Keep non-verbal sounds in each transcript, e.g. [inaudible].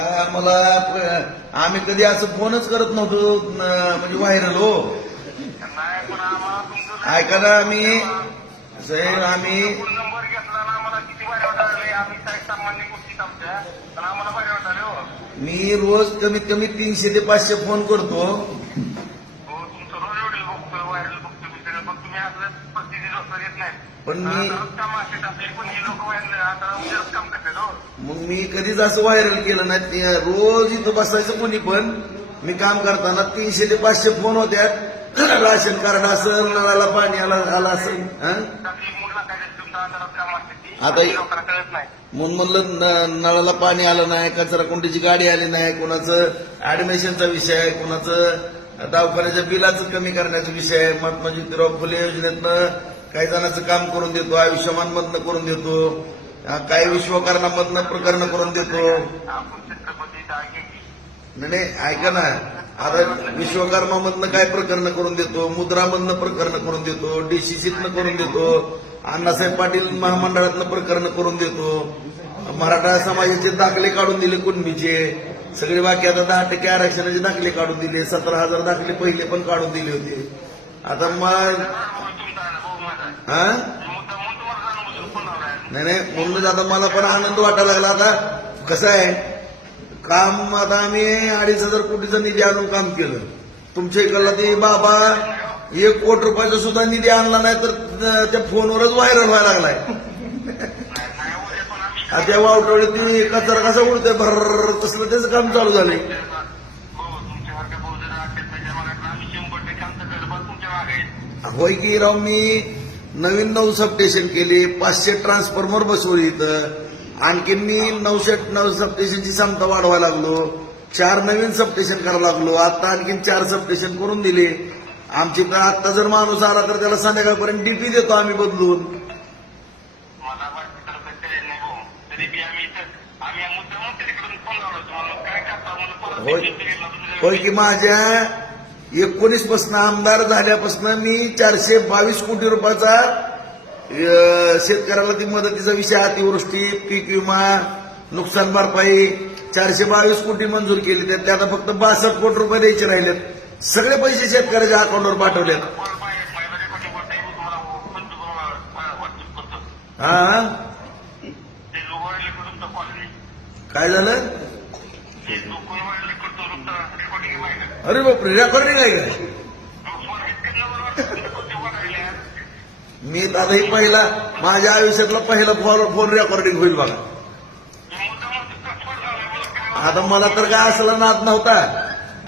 आम्हाला आम्ही कधी असं फोनच करत नव्हतो म्हणजे व्हायरल हो ऐका ना आम्ही साहेब आम्ही मी रोज कमीत कमी तीनशे ते पाचशे फोन करतो हो तुमचं रोज व्हिडिओ बघतोय व्हायरल बघतोय मी सगळं पण तुम्ही आपल्या पस्तीस वाजता येत नाही पण मी- काम असे टाकले पण ही लोक व्हायरल आता उद्याच काम करतात हो. मग मी कधीच असं व्हायरल केलं नाही. रोज इथं बसायचं कोणी पण. मी काम करताना तीनशे ते पाचशे फोन होत्यात. [clears throat] राशन कार्ड असेल नळाला पाणी आला आला असेल हं? आता- म्हणून म्हणलं नळाला पाणी आलं नाही कचरा कोणतीची गाडी आली नाही कोणाचं ऍडमिशनचा विषय आहे कोणाचं दवाखान्याच्या बिलाचं कमी करण्याचा विषय आहे. महात्मा ज्योतिराव फुले योजनेतनं काही जणांचं काम करून देतो आयुष्यमान मधनं करून देतो काही विश्वकर्णामधनं प्रकरण करून देतो. नाही नाही, ऐका ना. आता विश्वकर्मामधनं काय प्रकरण करून देतो? मुद्रामधनं प्रकरण करून देतो? डीसीसीतनं करून देतो? अण्णासाहेब पाटील महामंडळातनं प्रकरण करून देतो? मराठा समाजाचे दाखले काढून दिले कुणबीचे? सगळे बाकी आता दहा टक्के आरक्षणाचे दाखले काढून दिले सतरा हजार दाखले पहिले पण काढून दिले होते. आता मग हा? नाही नाही म्हणूनच आता मला पण आनंद वाटायला लागला आता. कसं आहे? काम आता आम्ही अडीच हजार कोटीचा निधी आणून काम केलं. तुमच्या इकडला ते बाबा एक कोटी रुपयाचा सुद्धा निधी आणला नाही तर त्या फोनवरच व्हायरल व्हायला लागलाय. आता त्या वावटवळी ती कचरा कसा उडतोय भर तसलं त्याचं काम चालू झाले आहे. होय की राव मी नवीन नऊ सबस्टेशन केले पाचशे ट्रान्सफॉर्मर बसवले इथं. आणखीन मी नऊशे नऊ सबस्टेशनची क्षमता वाढवायला लागलो. चार नवीन सबस्टेशन करायला लागलो. आता आणखीन चार सबस्टेशन करून दिले. आमची तर आता जर माणूस आला तर त्याला संध्याकाळपर्यंत डीपी देतो आम्ही बदलून. तुम्ही होय. की माझ्या एकोणीसपासून आमदार झाल्यापासून मी चारशे बावीस कोटी रुपयाचा शेतकऱ्याला ती मदतीचा विषय अतिवृष्टी पीक विमा नुकसान भरपाई चारशे बावीस कोटी मंजूर केली. त्यात आता फक्त बासष्ट कोटी रुपये द्यायचे राहिलेत. सगळे पैसे शेतकऱ्याच्या अकाउंटवर पाठवलेत. हा? काय झालं? अरे बापरे रेकॉर्डिंग आहे का मी आता ही पहिला माझ्या आयुष्यातला पहिला फोन फोन रेकॉर्डिंग होईल बघा. आता मला तर काय असला नाद नव्हता.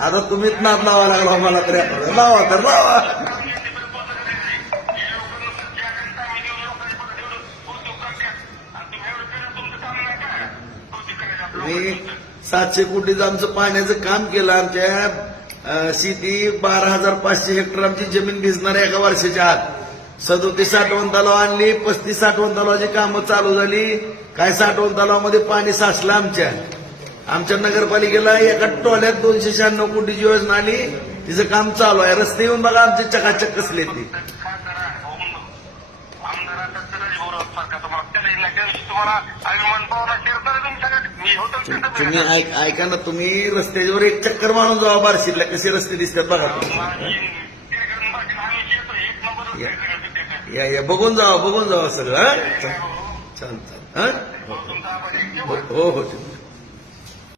आता तुम्हीच नाद लावा लागला मला तर लावा तर लावा. मी सातशे कोटीचं आमचं पाण्याचं काम केलं आमच्या शेती बारा हजार पाचशे हेक्टर आमची जमीन भिजणार एका वर्षाच्या आत. सदोतीस साठवण तलाव आणली पस्तीस साठवण तलावाची कामं चालू झाली. काय साठवण तलावामध्ये पाणी साचलं आमच्या. आमच्या नगरपालिकेला एका टोल्यात दोनशे शहाण्णव कोटीची योजना आली. तिचं काम चालू आहे. रस्ते येऊन बघा आमचे चकाचक कसले ते. तुम्ही ऐक- ना तुम्ही रस्त्यावर एक चक्कर मारून जावा बार्शीला कसे रस्ते दिसतात बघा या. या बघून जावा बघून जावा सगळं हा? हा? हो हो.